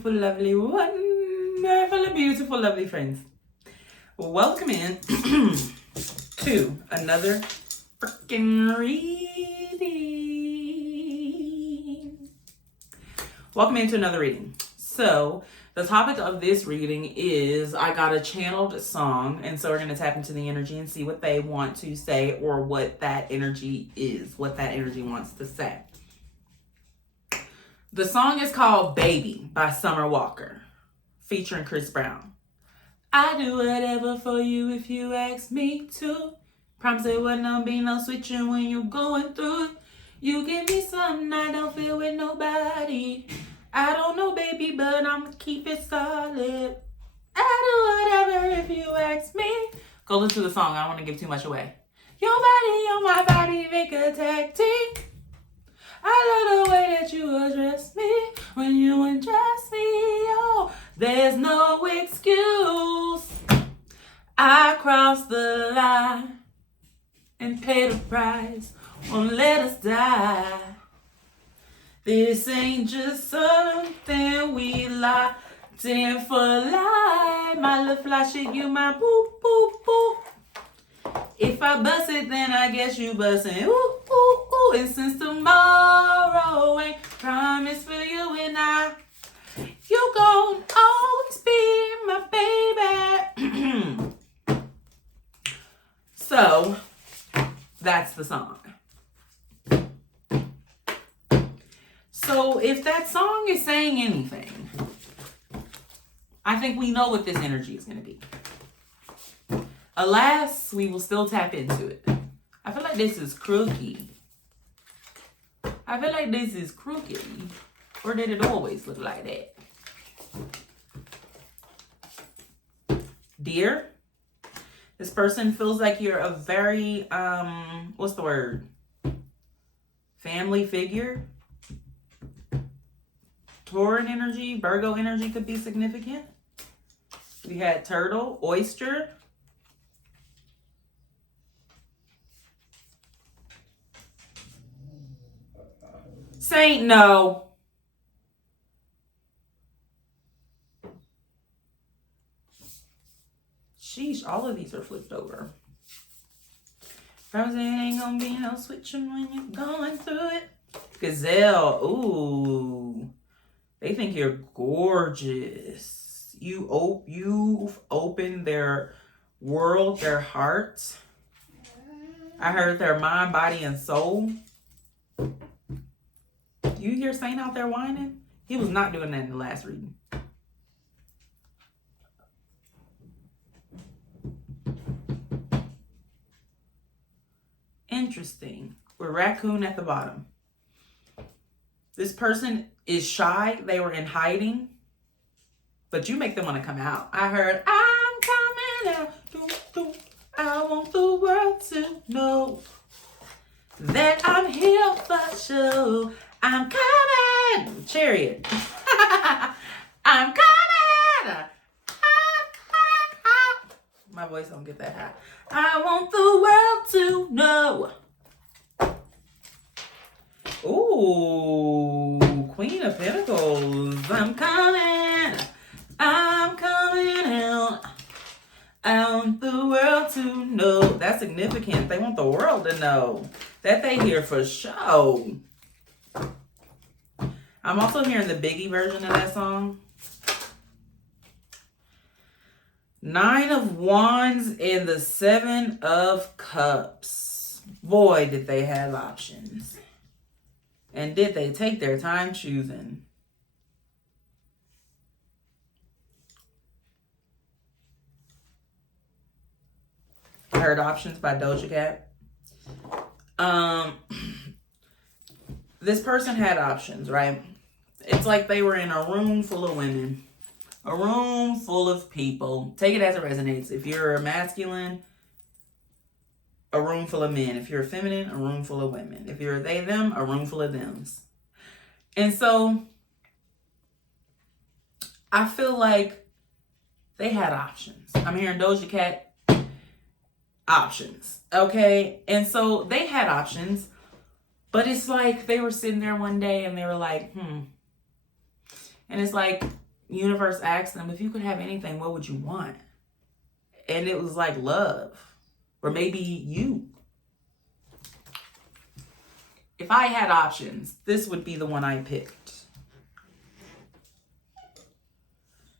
beautiful, lovely, wonderful, beautiful, lovely friends. Welcome in to another freaking reading. Welcome into another reading. So, the topic of this reading is I got a channeled song, and so we're going to tap into the energy and see what they want to say or what that energy is, what that energy wants to say. The song is called Baby by Summer Walker, featuring Chris Brown. I do whatever for you if you ask me to. Promise there will not be no switching when you're going through it. You give me something I don't feel with nobody. I don't know, baby, but I'ma keep it solid. I do whatever if you ask me. Go listen to the song. I don't want to give too much away. Your body on my body, make a tag team. I love the way that you address me when you undress me. Oh, there's no excuse. I crossed the line and paid the price. Won't let us die. This ain't just something we locked in for life. My little fly shit, you my boo, boo, boo. If I bust it, then I guess you bustin'. Ooh, ooh, ooh. And since tomorrow ain't promised for you and I, you gon' always be my baby. So, that's the song. So, if that song is saying anything, I think we know what this energy is going to be. Alas, we will still tap into it. I feel like this is crooked. Or did it always look like that? Dear, this person feels like you're a very, what's the word? Family figure. Tauran energy, Virgo energy could be significant. We had turtle, oyster. Saint, no. Sheesh, all of these are flipped over. Promise it ain't gonna be no switching when you're going through it. Gazelle, ooh. They think you're gorgeous. You've opened their world, their heart. I heard their mind, body, and soul. You hear Saint out there whining? He was not doing that in the last reading. Interesting. With raccoon at the bottom. This person is shy. They were in hiding. But you make them want to come out. I heard, I'm coming out. I want the world to know that I'm here for sure. I'm coming. Chariot. I'm coming. My voice don't get that high. I want the world to know. Ooh, Queen of Pentacles. I'm coming out. I want the world to know. That's significant. They want the world to know that they here for show. I'm also hearing the Biggie version of that song. 9 of Wands and the 7 of Cups. Boy, did they have options. And did they take their time choosing? I heard Options by Doja Cat. This person had options, right? It's like they were in a room full of women. A room full of people. Take it as it resonates. If you're a masculine, a room full of men. If you're a feminine, a room full of women. If you're a they, them, a room full of thems. And so, I feel like they had options. I'm hearing Doja Cat, options. Okay? And so, they had options. But it's like they were sitting there one day and they were like, And it's like, universe asked them, if you could have anything, what would you want? And it was like love, or maybe you. If I had options, this would be the one I picked.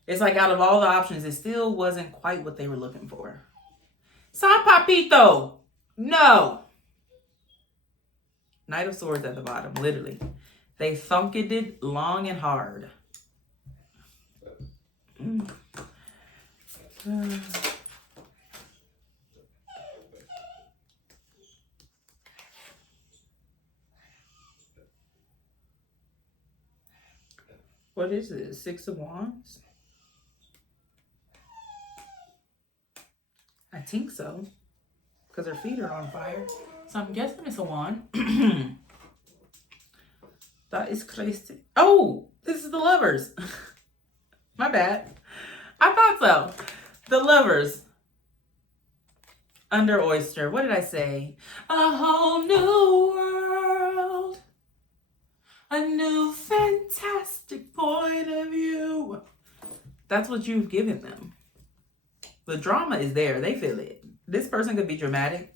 It's like out of all the options, it still wasn't quite what they were looking for. San Papito. No. Knight of Swords at the bottom, literally. They thunked it long and hard. What is it? 6 of Wands? I think so. Because her feet are on fire. So I'm guessing it's a wand. That is crazy. Oh, this is the Lovers. My bad. I thought so. The Lovers. Under Oyster. What did I say? A whole new world. A new fantastic point of view. That's what you've given them. The drama is there. They feel it. This person could be dramatic.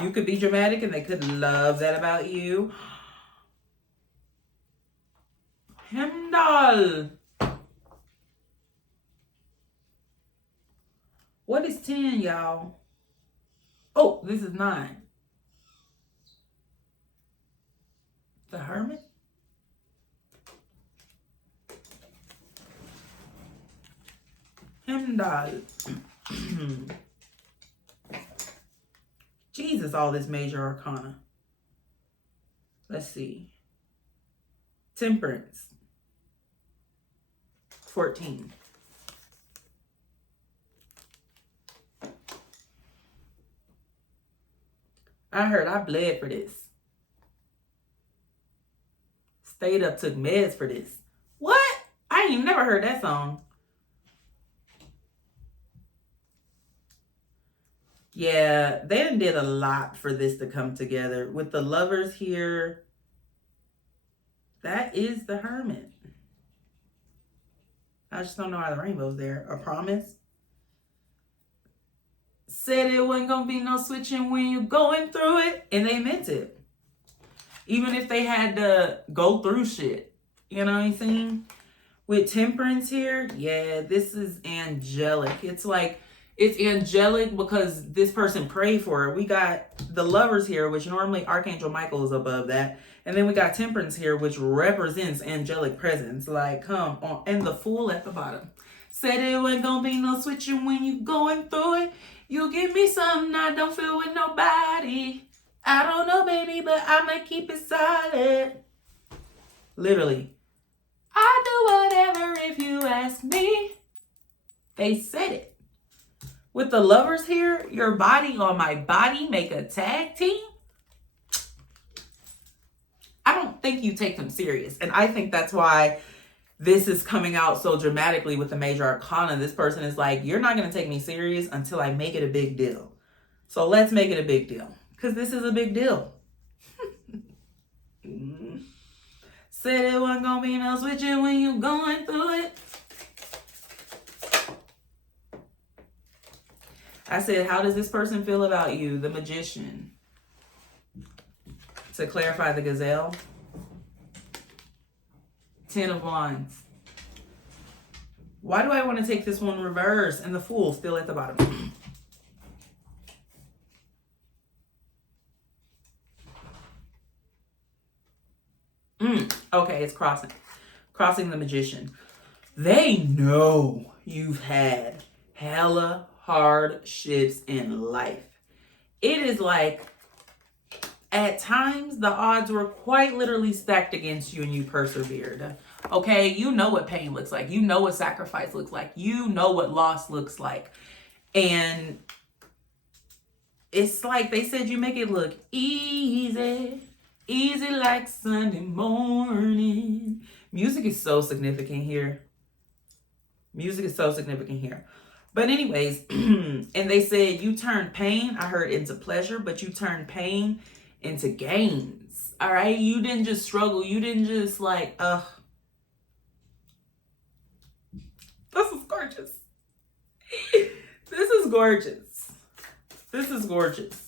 You could be dramatic and they could love that about you. Hemdal. What is 10, y'all? Oh, this is 9. The Hermit? Hemdal. Jesus, all this major arcana. Let's see. Temperance. 14. I heard I bled for this. Stayed up, took meds for this. What? I ain't never heard that song. Yeah, they done did a lot for this to come together. With the Lovers here, that is the Hermit. I just don't know how the rainbow's there. A promise. Said it wasn't going to be no switching when you're going through it. And they meant it. Even if they had to go through shit. You know what I'm saying? With Temperance here, yeah, this is angelic. It's like, it's angelic because this person prayed for it. We got the Lovers here, which normally Archangel Michael is above that. And then we got Temperance here, which represents angelic presence. Like, come on. And the Fool at the bottom. Said it wasn't gonna be no switching when you going through it. You give me something I don't feel with nobody. I don't know, baby, but I'ma keep it solid. Literally. I do whatever if you ask me. They said it. With the Lovers here, your body on my body make a tag team. I don't think you take them serious. And I think that's why this is coming out so dramatically with the major arcana. This person is like, you're not going to take me serious until I make it a big deal. So let's make it a big deal. Because this is a big deal. Said it wasn't going to be no switching when you going through it. I said, how does this person feel about you? The Magician. To clarify, the Gazelle. 10 of Wands. Why do I want to take this one reverse? And the Fool still at the bottom. Okay, it's crossing. Crossing the Magician. They know you've had hella hardships in life. It is like, at times, the odds were quite literally stacked against you and you persevered. Okay, you know what pain looks like. You know what sacrifice looks like. You know what loss looks like. And it's like they said you make it look easy. Easy like Sunday morning. Music is so significant here. Music is so significant here. But anyways, and they said you turn pain, I heard, into pleasure, but you turn pain into gains. All right? You didn't just struggle. You didn't just like, is gorgeous. This is gorgeous.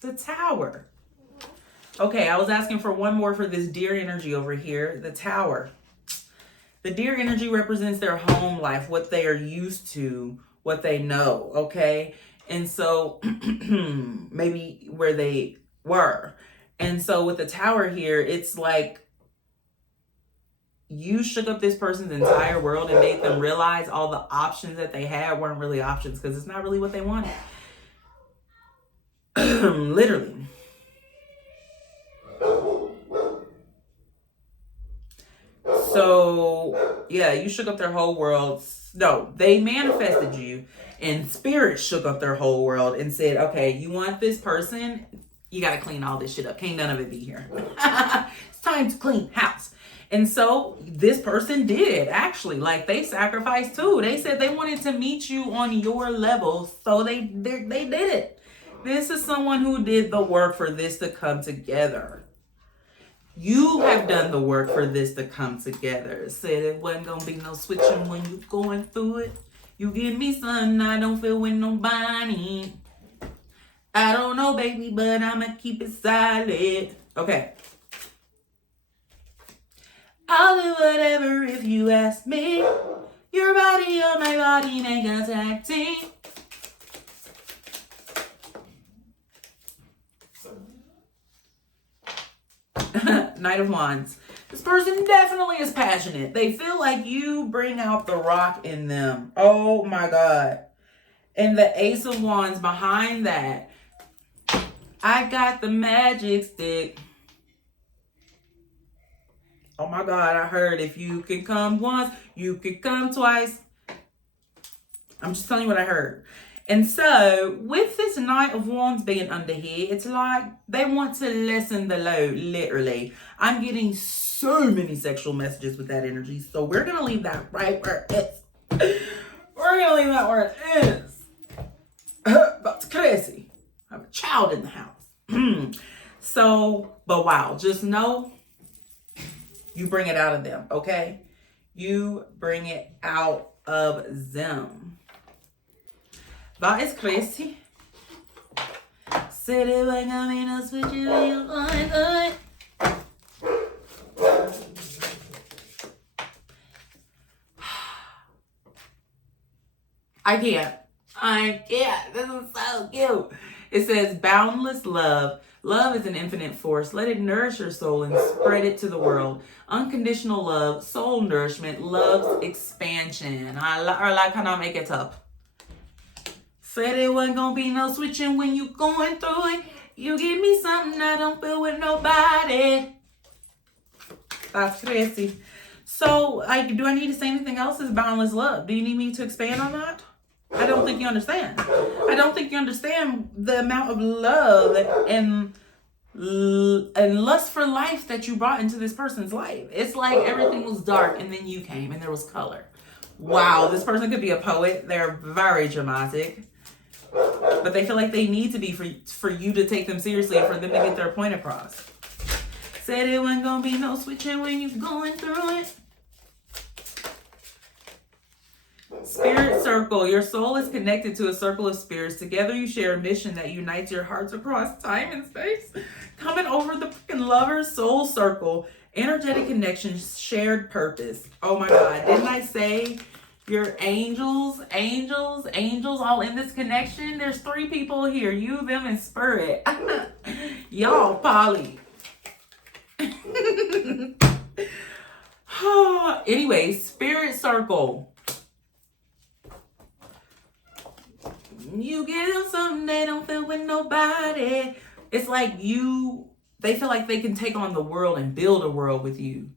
The Tower. Okay, I was asking for one more for this deer energy over here. The Tower. The deer energy represents their home life, what they are used to, what they know, okay? And so maybe where they were. And so with the Tower here, it's like you shook up this person's entire world and made them realize all the options that they had weren't really options because it's not really what they wanted. Literally. So, yeah, you shook up their whole world. No, they manifested you and spirit shook up their whole world and said, okay, you want this person? You got to clean all this shit up. Can't none of it be here. It's time to clean house. And so this person did actually, like they sacrificed too. They said they wanted to meet you on your level. So they did it. This is someone who did the work for this to come together. You have done the work for this to come together. Said it wasn't going to be no switching when you going through it. You give me something I don't feel with nobody. I don't know, baby, but I'ma keep it silent. Okay. I'll do whatever if you ask me. Your body on my body, make a tag team. Knight of Wands. This person definitely is passionate. They feel like you bring out the rock in them. Oh my God. And the Ace of Wands behind that. I got the magic stick. Oh my God, I heard if you can come once, you can come twice. I'm just telling you what I heard. And so, with this Knight of Wands being under here, it's like they want to lessen the load, literally. I'm getting so many sexual messages with that energy. So, we're going to leave that right where it is. We're going to leave that where it is. But crazy. I have a child in the house. So, but wow, just know you bring it out of them, okay? You bring it out of them. That is crazy. Said it wasn't gonna be no switching when you're going good. I can't. This is so cute. It says boundless love. Love is an infinite force. Let it nourish your soul and spread it to the world. Unconditional love, soul nourishment, love's expansion. I like how I make it up. Said it wasn't gonna be no switching when you going through it. You give me something I don't feel with nobody. That's crazy. So, do I need to say anything else? Is boundless love. Do you need me to expand on that? I don't think you understand. I don't think you understand the amount of love and lust for life that you brought into this person's life. It's like everything was dark and then you came and there was color. Wow, this person could be a poet. They're very dramatic. But they feel like they need to be for you to take them seriously and for them to get their point across. Said it wasn't gonna be no switching when you're going through it. Spirit circle. Your soul is connected to a circle of spirits. Together you share a mission that unites your hearts across time and space. Coming over the freaking lover's soul circle. Energetic connection, shared purpose. Oh my God. Didn't I say your angels all in this connection? There's 3 people here. You, them, and spirit. Y'all poly. Anyway, spirit circle. You give them something they don't feel with nobody. It's like they feel like they can take on the world and build a world with you.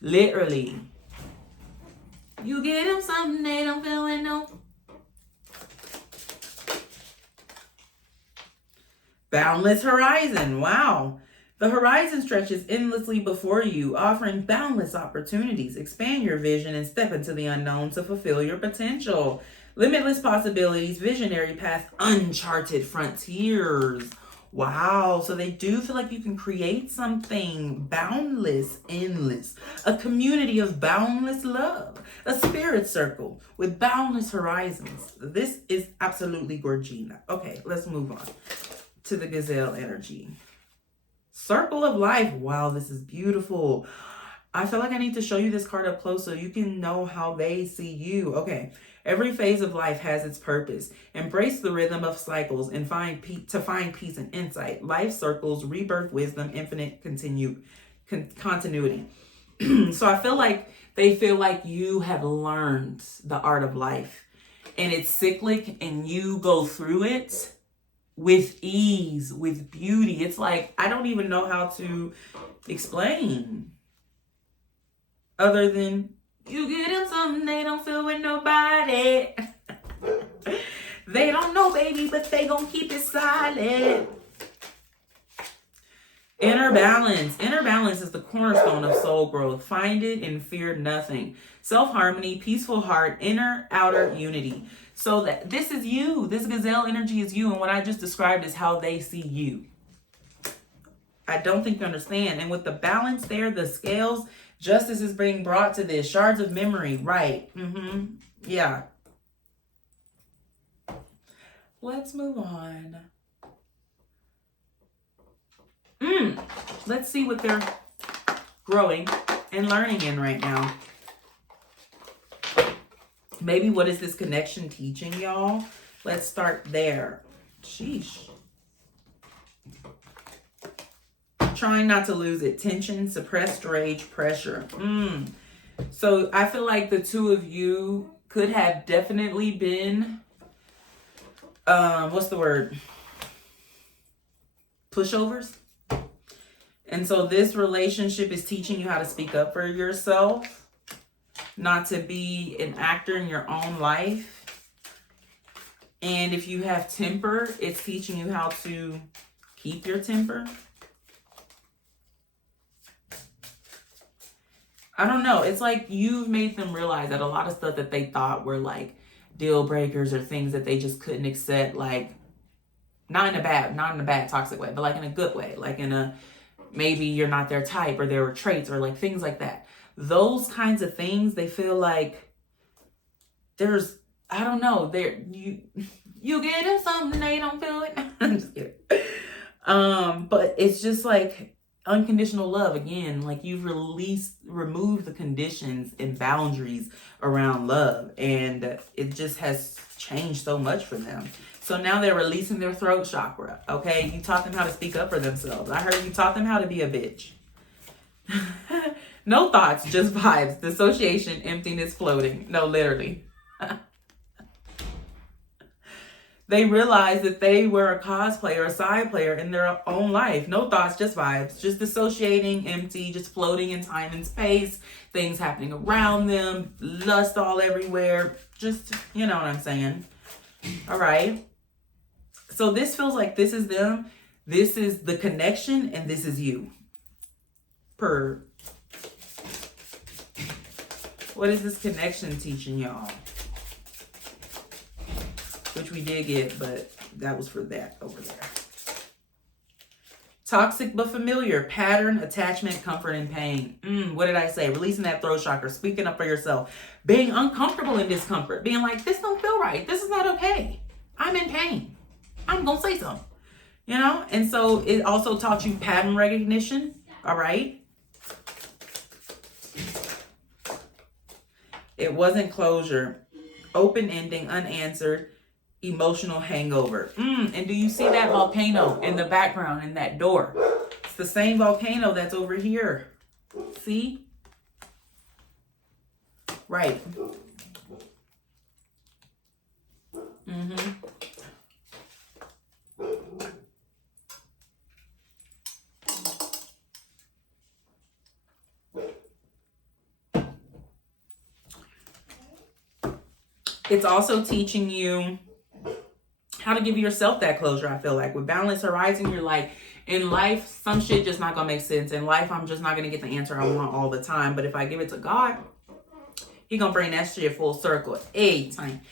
Literally. You give them something they don't feel with no. Boundless horizon. Wow. The horizon stretches endlessly before you, offering boundless opportunities. Expand your vision and step into the unknown to fulfill your potential. Limitless possibilities, visionary paths, uncharted frontiers. Wow, so they do feel like you can create something boundless, endless, a community of boundless love, a spirit circle with boundless horizons. This is absolutely Gorgina. Okay, let's move on to the gazelle energy. Circle of life. Wow, this is beautiful. I feel like I need to show you this card up close so you can know how they see you. Okay. Every phase of life has its purpose. Embrace the rhythm of cycles and find peace and insight. Life circles, rebirth, wisdom, infinite continuity. So I feel like they feel like you have learned the art of life and it's cyclic and you go through it with ease, with beauty. It's like, I don't even know how to explain other than you get them something they don't feel with nobody. They don't know, baby, but they gonna keep it silent. Inner balance. Inner balance is the cornerstone of soul growth. Find it and fear nothing. Self-harmony, peaceful heart, inner, outer unity. So that this is you. This gazelle energy is you. And what I just described is how they see you. I don't think you understand. And with the balance there, the scales, justice is being brought to this. Shards of memory. Right. Yeah. Let's move on. Let's see what they're growing and learning in right now. Maybe what is this connection teaching y'all? Let's start there. Sheesh. Trying not to lose it. Tension, suppressed rage, pressure. So I feel like the two of you could have definitely been, what's the word? Pushovers. And so this relationship is teaching you how to speak up for yourself, not to be an actor in your own life. And if you have temper, it's teaching you how to keep your temper. I don't know. It's like you've made them realize that a lot of stuff that they thought were like deal breakers or things that they just couldn't accept, like not in a bad toxic way, but like in a good way, like in a, maybe you're not their type or there were traits or like things like that. Those kinds of things, they feel like there's, I don't know, you get them something they don't feel it. I'm just kidding. But it's just like unconditional love again. Like you've removed the conditions and boundaries around love, and it just has changed so much for them. So now they're releasing their throat chakra. Okay, you taught them how to speak up for themselves. I heard you taught them how to be a bitch. No thoughts, just vibes. Dissociation, emptiness, floating. No, literally. They realized that they were a cosplayer, a side player in their own life. No thoughts, just vibes. Just dissociating, empty, just floating in time and space. Things happening around them. Lust all everywhere. Just, you know what I'm saying. All right. So this feels like this is them. This is the connection and this is you. What is this connection teaching y'all? Which we did get, but that was for that over there. Toxic but familiar. Pattern, attachment, comfort, and pain. What did I say? Releasing that throat chakra. Speaking up for yourself. Being uncomfortable in discomfort. Being like, this don't feel right. This is not okay. I'm in pain. I'm going to say something. You know? And so it also taught you pattern recognition. All right? It wasn't closure. Open ending, unanswered. Emotional hangover. And do you see that volcano in the background in that door? It's the same volcano that's over here. See? Right. It's also teaching you how to give yourself that closure, I feel like. With Boundless Horizon, you're like, in life, some shit just not gonna make sense. In life, I'm just not gonna get the answer I want all the time. But if I give it to God, He gonna bring that shit full circle. A time.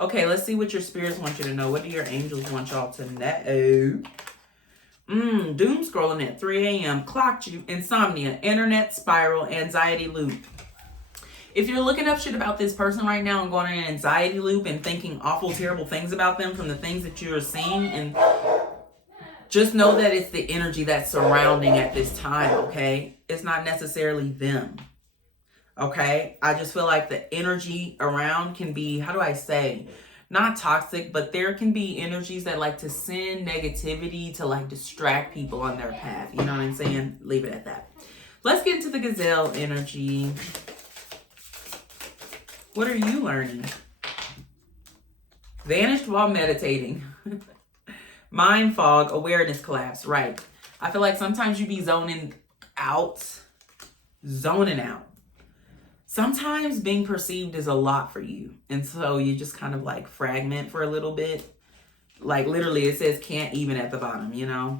Okay, let's see what your spirits want you to know. What do your angels want y'all to know? Doom scrolling at 3 a.m. Clocked you. Insomnia. Internet spiral. Anxiety loop. If you're looking up shit about this person right now and going in an anxiety loop and thinking awful, terrible things about them from the things that you're seeing, and just know that it's the energy that's surrounding at this time, okay? It's not necessarily them, okay? I just feel like the energy around can be, how do I say, not toxic, but there can be energies that like to send negativity to like distract people on their path. You know what I'm saying? Leave it at that. Let's get into the gazelle energy. What are you learning? Vanished while meditating. Mind fog, awareness collapse. Right. I feel like sometimes you be zoning out. Sometimes being perceived is a lot for you. And so you just kind of like fragment for a little bit. Like literally it says can't even at the bottom, you know.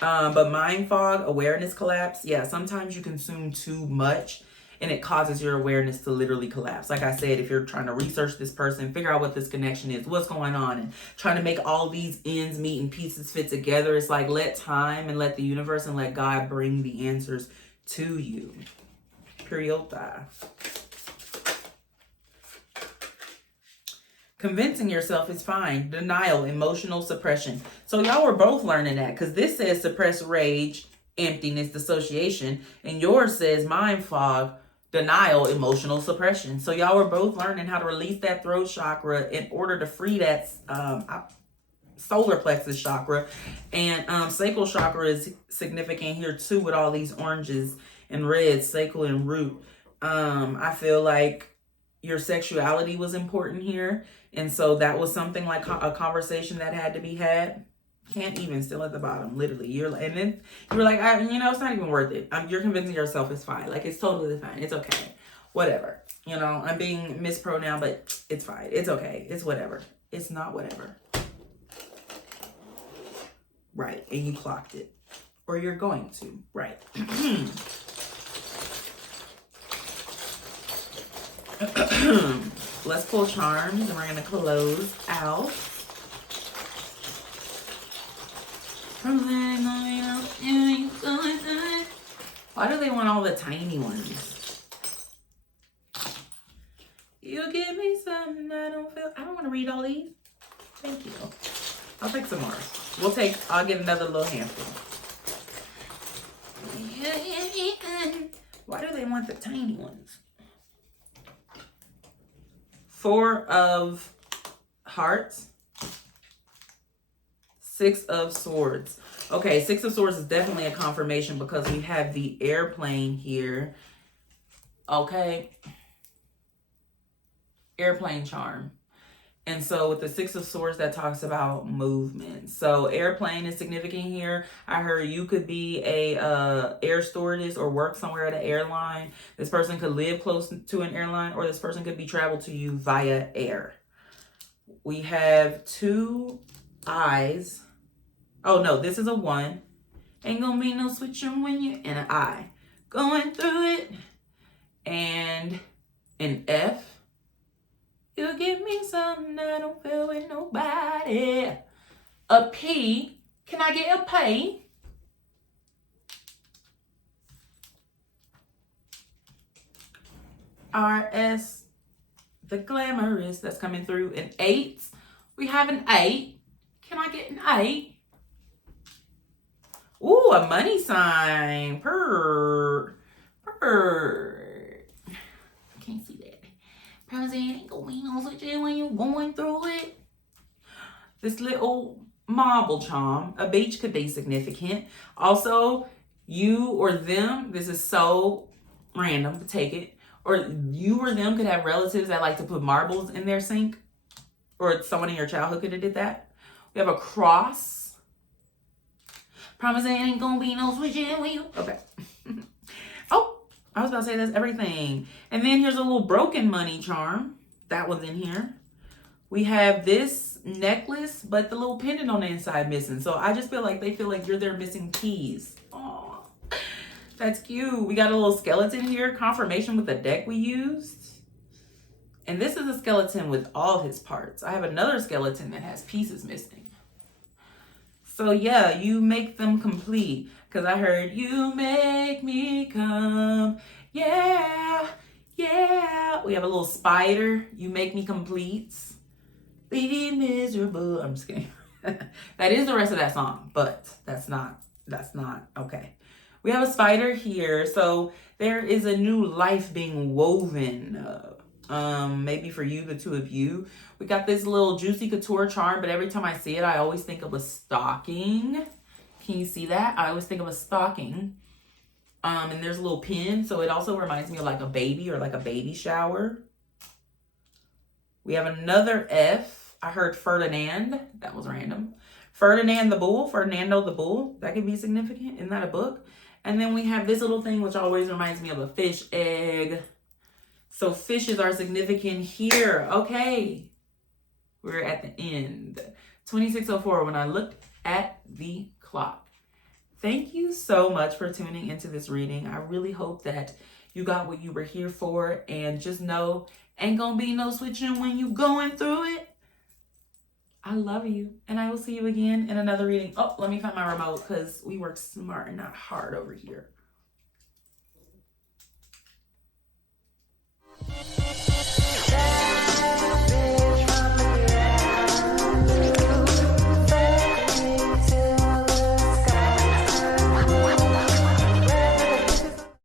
But mind fog, awareness collapse. Yeah, sometimes you consume too much and it causes your awareness to literally collapse. Like I said, if you're trying to research this person, figure out what this connection is, what's going on, and trying to make all these ends meet and pieces fit together, it's like let time and let the universe and let God bring the answers to you. Periota. Convincing yourself is fine. Denial, emotional suppression. So y'all were both learning that because this says suppress rage, emptiness, dissociation, and yours says mind fog, denial, emotional suppression. So y'all were both learning how to release that throat chakra in order to free that solar plexus chakra. And sacral chakra is significant here too with all these oranges and reds, sacral and root. I feel like your sexuality was important here. And so that was something like a conversation that had to be had. Can't even, still at the bottom, literally. And then you were like, it's not even worth it. You're convincing yourself it's fine. Like, it's totally fine. It's okay. Whatever. I'm being mispronounced, but it's fine. It's okay. It's whatever. It's not whatever. Right. And you clocked it. Or you're going to. Right. Let's pull charms and we're going to close out. Why do they want all the tiny ones? You give me something I don't want to read all these. Thank you. I'll take some more. I'll get another little handful. Why do they want the tiny ones? 4 of Hearts. 6 of Swords. Okay, 6 of Swords is definitely a confirmation because we have the airplane here. Okay. Airplane charm. And so with the 6 of Swords, that talks about movement. So airplane is significant here. I heard you could be a air stewardess or work somewhere at an airline. This person could live close to an airline, or this person could be traveled to you via air. We have 2 eyes. Oh no, this is a 1. Ain't gonna be no switching when you're in an I. Going through it. And an F. You give me something I don't feel with nobody. A P. Can I get a P? RS. The glamorous that's coming through. An 8. We have an 8. Can I get an 8? Ooh, a money sign. Purr. Can't see that. Probably ain't gonna be no switching when you're going through it. This little marble charm. A beach could be significant. Also, you or them, this is so random, but take it. Or you or them could have relatives that like to put marbles in their sink. Or someone in your childhood could have did that. We have a cross. Promise ain't gonna be no switching when you... Okay. Oh, I was about to say that's everything. And then here's a little broken money charm. That one's in here. We have this necklace, but the little pendant on the inside missing. So I just feel like they feel like you're their missing keys. Oh, that's cute. We got a little skeleton here. Confirmation with the deck we used. And this is a skeleton with all his parts. I have another skeleton that has pieces missing. So yeah, you make them complete. Because I heard, you make me come. Yeah, yeah. We have a little spider. You make me complete. Be miserable. I'm just kidding. That is the rest of that song, but that's not okay. We have a spider here. So there is a new life being woven. Maybe for you, the two of you. We got this little Juicy Couture charm, but every time I see it, I always think of a stocking. Can you see that? I always think of a stocking. And there's a little pin, so it also reminds me of like a baby or like a baby shower. We have another F. I heard Ferdinand. That was random. Ferdinand the Bull. Ferdinando the Bull. That could be significant. Isn't that a book? And then we have this little thing, which always reminds me of a fish egg. So fishes are significant here. Okay. We're at the end. 26:04 when I looked at the clock. Thank you so much for tuning into this reading. I really hope that you got what you were here for. And just know, ain't gonna be no switching when you going through it. I love you. And I will see you again in another reading. Oh, let me find my remote because we work smart and not hard over here.